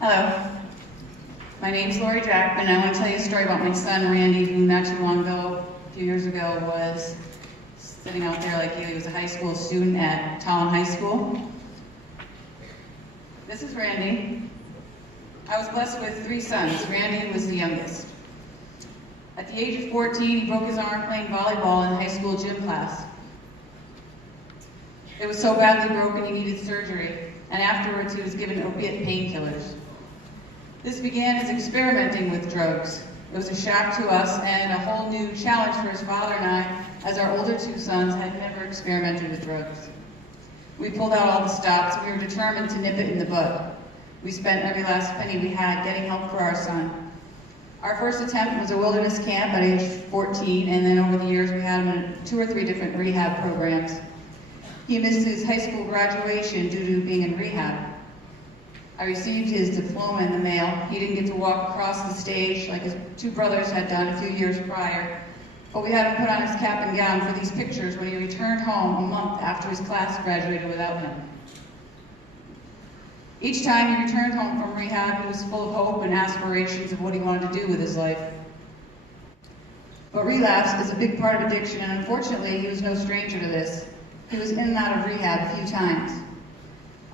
Hello, my name's Jackman, and I want to tell you a story about my son, Randy, who not too long ago, a few years ago, was sitting out there like you. He was a high school student at Town High School. This is Randy. I was blessed with 3 sons. Randy was the youngest. At the age of 14, he broke his arm playing volleyball in high school gym class. It was so badly broken he needed surgery, and afterwards he was given opiate painkillers. This began his experimenting with drugs. It was a shock to us and a whole new challenge for his father and I, as our older 2 sons had never experimented with drugs. We pulled out all the stops, and we were determined to nip it in the bud. We spent every last penny we had getting help for our son. Our first attempt was a wilderness camp at age 14, and then over the years we had him in 2 or 3 different rehab programs. He missed his high school graduation due to being in rehab. I received his diploma in the mail. He didn't get to walk across the stage like his 2 brothers had done a few years prior, but we had him put on his cap and gown for these pictures when he returned home a month after his class graduated without him. Each time he returned home from rehab, he was full of hope and aspirations of what he wanted to do with his life. But relapse is a big part of addiction, and unfortunately, he was no stranger to this. He was in and out of rehab a few times.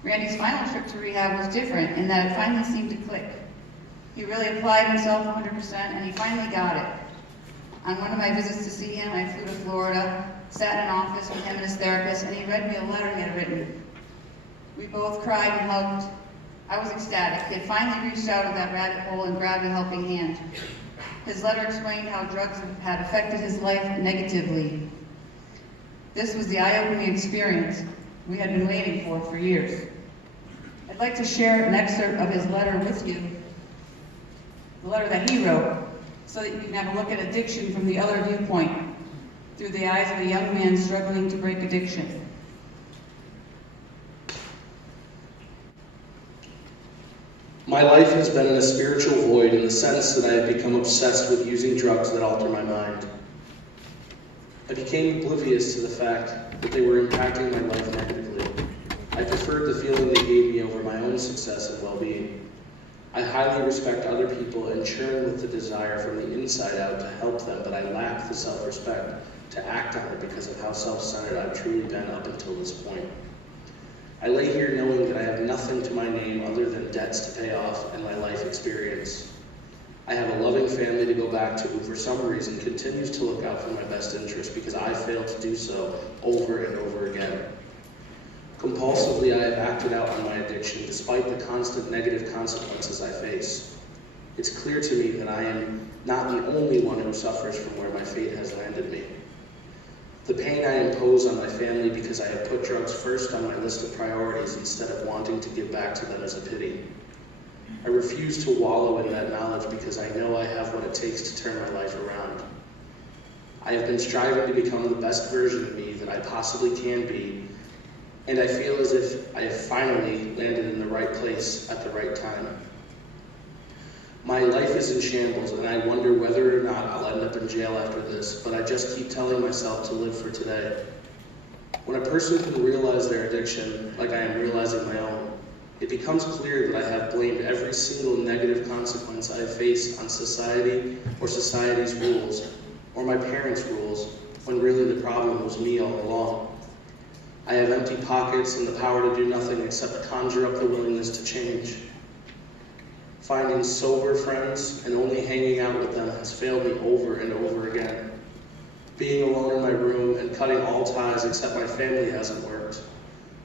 Randy's final trip to rehab was different in that it finally seemed to click. He really applied himself 100%, and he finally got it. On one of my visits to see him, I flew to Florida, sat in an office with him and his therapist, and he read me a letter he had written. We both cried and hugged. I was ecstatic. He had finally reached out of that rabbit hole and grabbed a helping hand. His letter explained how drugs had affected his life negatively. This was the eye-opening experience we had been waiting for years. I'd like to share an excerpt of his letter with you, the letter that he wrote, so that you can have a look at addiction from the other viewpoint, through the eyes of a young man struggling to break addiction. My life has been in a spiritual void in the sense that I have become obsessed with using drugs that alter my mind. I became oblivious to the fact that they were impacting my life negatively. I preferred the feeling they gave me over my own success and well-being. I highly respect other people and churn with the desire from the inside out to help them, but I lack the self-respect to act on it because of how self-centered I've truly been up until this point. I lay here knowing that I have nothing to my name other than debts to pay off and my life experience. I have a loving family to go back to who for some reason continues to look out for my best interest because I failed to do so over and over again. Compulsively, I have acted out on my addiction despite the constant negative consequences I face. It's clear to me that I am not the only one who suffers from where my fate has landed me. The pain I impose on my family because I have put drugs first on my list of priorities instead of wanting to give back to them is a pity. I refuse to wallow in that knowledge because I know I have what it takes to turn my life around. I have been striving to become the best version of me that I possibly can be, and I feel as if I have finally landed in the right place at the right time. My life is in shambles, and I wonder whether or not I'll end up in jail after this, but I just keep telling myself to live for today. When a person can realize their addiction, like I am realizing my own, it becomes clear that I have blamed every single negative consequence I have faced on society or society's rules, or my parents' rules, when really the problem was me all along. I have empty pockets and the power to do nothing except conjure up the willingness to change. Finding sober friends and only hanging out with them has failed me over and over again. Being alone in my room and cutting all ties except my family hasn't worked.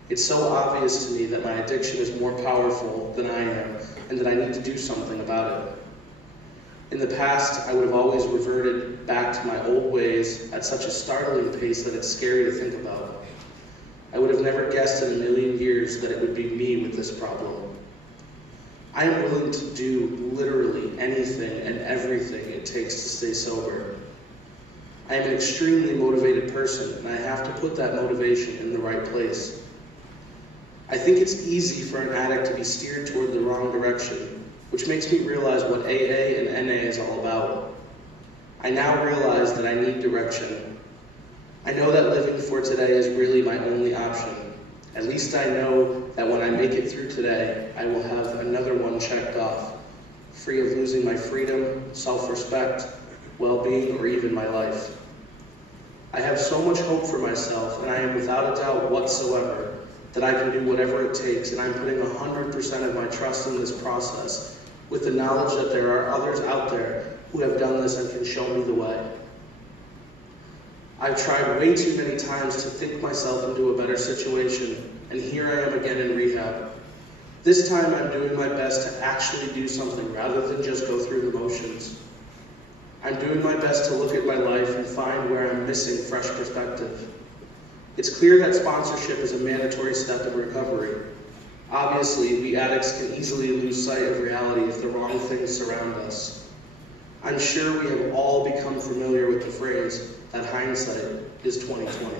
It's so obvious to me that my addiction is more powerful than I am and that I need to do something about it. In the past, I would have always reverted back to my old ways at such a startling pace that it's scary to think about. I would have never guessed in a million years that it would be me with this problem. I am willing to do literally anything and everything it takes to stay sober. I am an extremely motivated person, and I have to put that motivation in the right place. I think it's easy for an addict to be steered toward the wrong direction, which makes me realize what AA and NA is all about. I now realize that I need direction. I know that living for today is really my only option. At least I know that when I make it through today, I will have another one checked off, free of losing my freedom, self-respect, well-being, or even my life. I have so much hope for myself, and I am without a doubt whatsoever that I can do whatever it takes, and I'm putting 100% of my trust in this process, with the knowledge that there are others out there who have done this and can show me the way. I've tried way too many times to think myself into a better situation, and here I am again in rehab. This time I'm doing my best to actually do something rather than just go through the motions. I'm doing my best to look at my life and find where I'm missing fresh perspective. It's clear that sponsorship is a mandatory step in recovery. Obviously, we addicts can easily lose sight of reality if the wrong things surround us. I'm sure we have all become familiar with the phrase that hindsight is 20/20.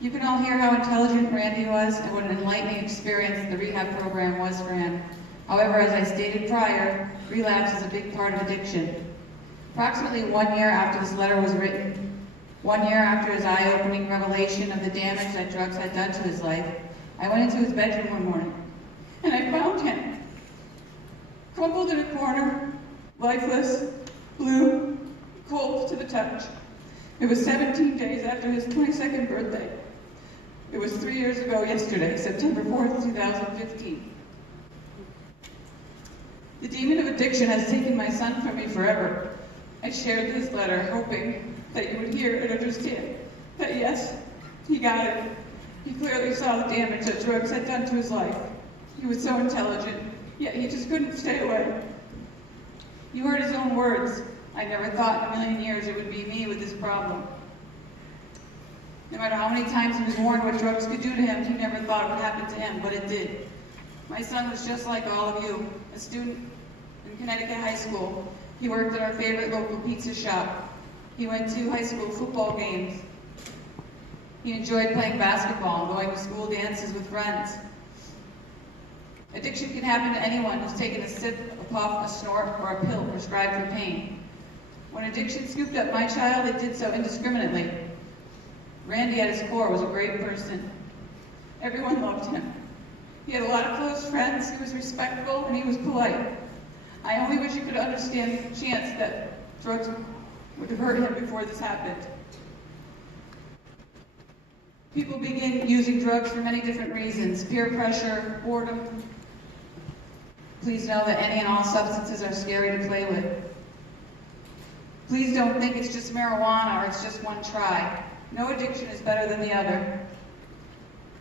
You can all hear how intelligent Randy was and what an enlightening experience the rehab program was for him. However, as I stated prior, relapse is a big part of addiction. Approximately 1 year after this letter was written, 1 year after his eye-opening revelation of the damage that drugs had done to his life, I went into his bedroom one morning, and I found him, crumpled in a corner, lifeless, blue, cold to the touch. It was 17 days after his 22nd birthday. It was 3 years ago yesterday, September 4th, 2015. The demon of addiction has taken my son from me forever. I shared this letter hoping that you would hear and understand that yes, he got it. He clearly saw the damage that drugs had done to his life. He was so intelligent, yet he just couldn't stay away. You heard his own words. I never thought in a million years it would be me with this problem. No matter how many times he was warned what drugs could do to him, he never thought it would happen to him, but it did. My son was just like all of you, a student in Connecticut high school. He worked at our favorite local pizza shop. He went to high school football games. He enjoyed playing basketball and going to school dances with friends. Addiction can happen to anyone who's taken a sip, a puff, a snort, or a pill prescribed for pain. When addiction scooped up my child, it did so indiscriminately. Randy at his core was a great person. Everyone loved him. He had a lot of close friends, he was respectful, and he was polite. I only wish you could understand the chance that drugs would have hurt him before this happened. People begin using drugs for many different reasons: peer pressure, boredom. Please know that any and all substances are scary to play with. Please don't think it's just marijuana or it's just one try. No addiction is better than the other.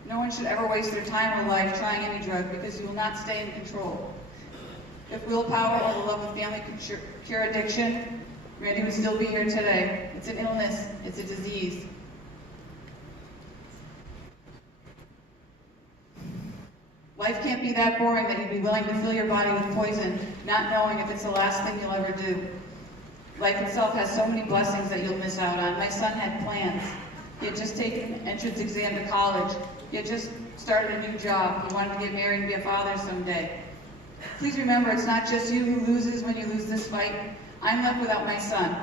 No one should ever waste their time or life trying any drug because you will not stay in control. If willpower or the love of family could cure addiction, Randy would still be here today. It's an illness, it's a disease. Life can't be that boring that you'd be willing to fill your body with poison, not knowing if it's the last thing you'll ever do. Life itself has so many blessings that you'll miss out on. My son had plans. He had just taken an entrance exam to college. He had just started a new job. He wanted to get married and be a father someday. Please remember, it's not just you who loses when you lose this fight. I'm left without my son.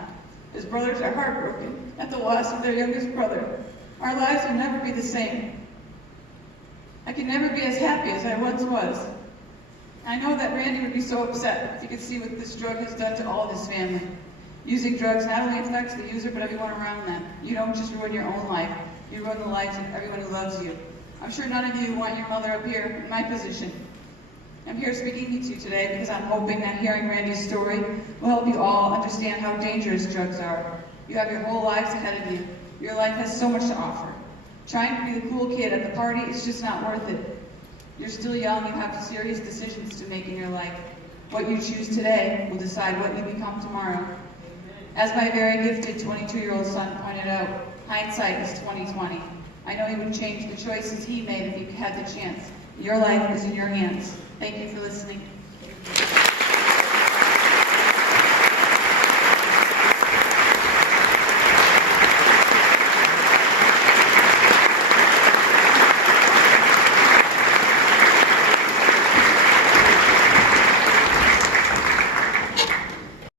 His brothers are heartbroken at the loss of their youngest brother. Our lives will never be the same. I can never be as happy as I once was. I know that Randy would be so upset if he could see what this drug has done to all of his family. Using drugs not only affects the user, but everyone around them. You don't just ruin your own life, you ruin the lives of everyone who loves you. I'm sure none of you want your mother up here in my position. I'm here speaking to you today because I'm hoping that hearing Randy's story will help you all understand how dangerous drugs are. You have your whole lives ahead of you. Your life has so much to offer. Trying to be the cool kid at the party is just not worth it. You're still young, you have serious decisions to make in your life. What you choose today will decide what you become tomorrow. As my very gifted 22-year-old son pointed out, hindsight is 20/20. I know he would change the choices he made if he had the chance. Your life is in your hands. Thank you for listening.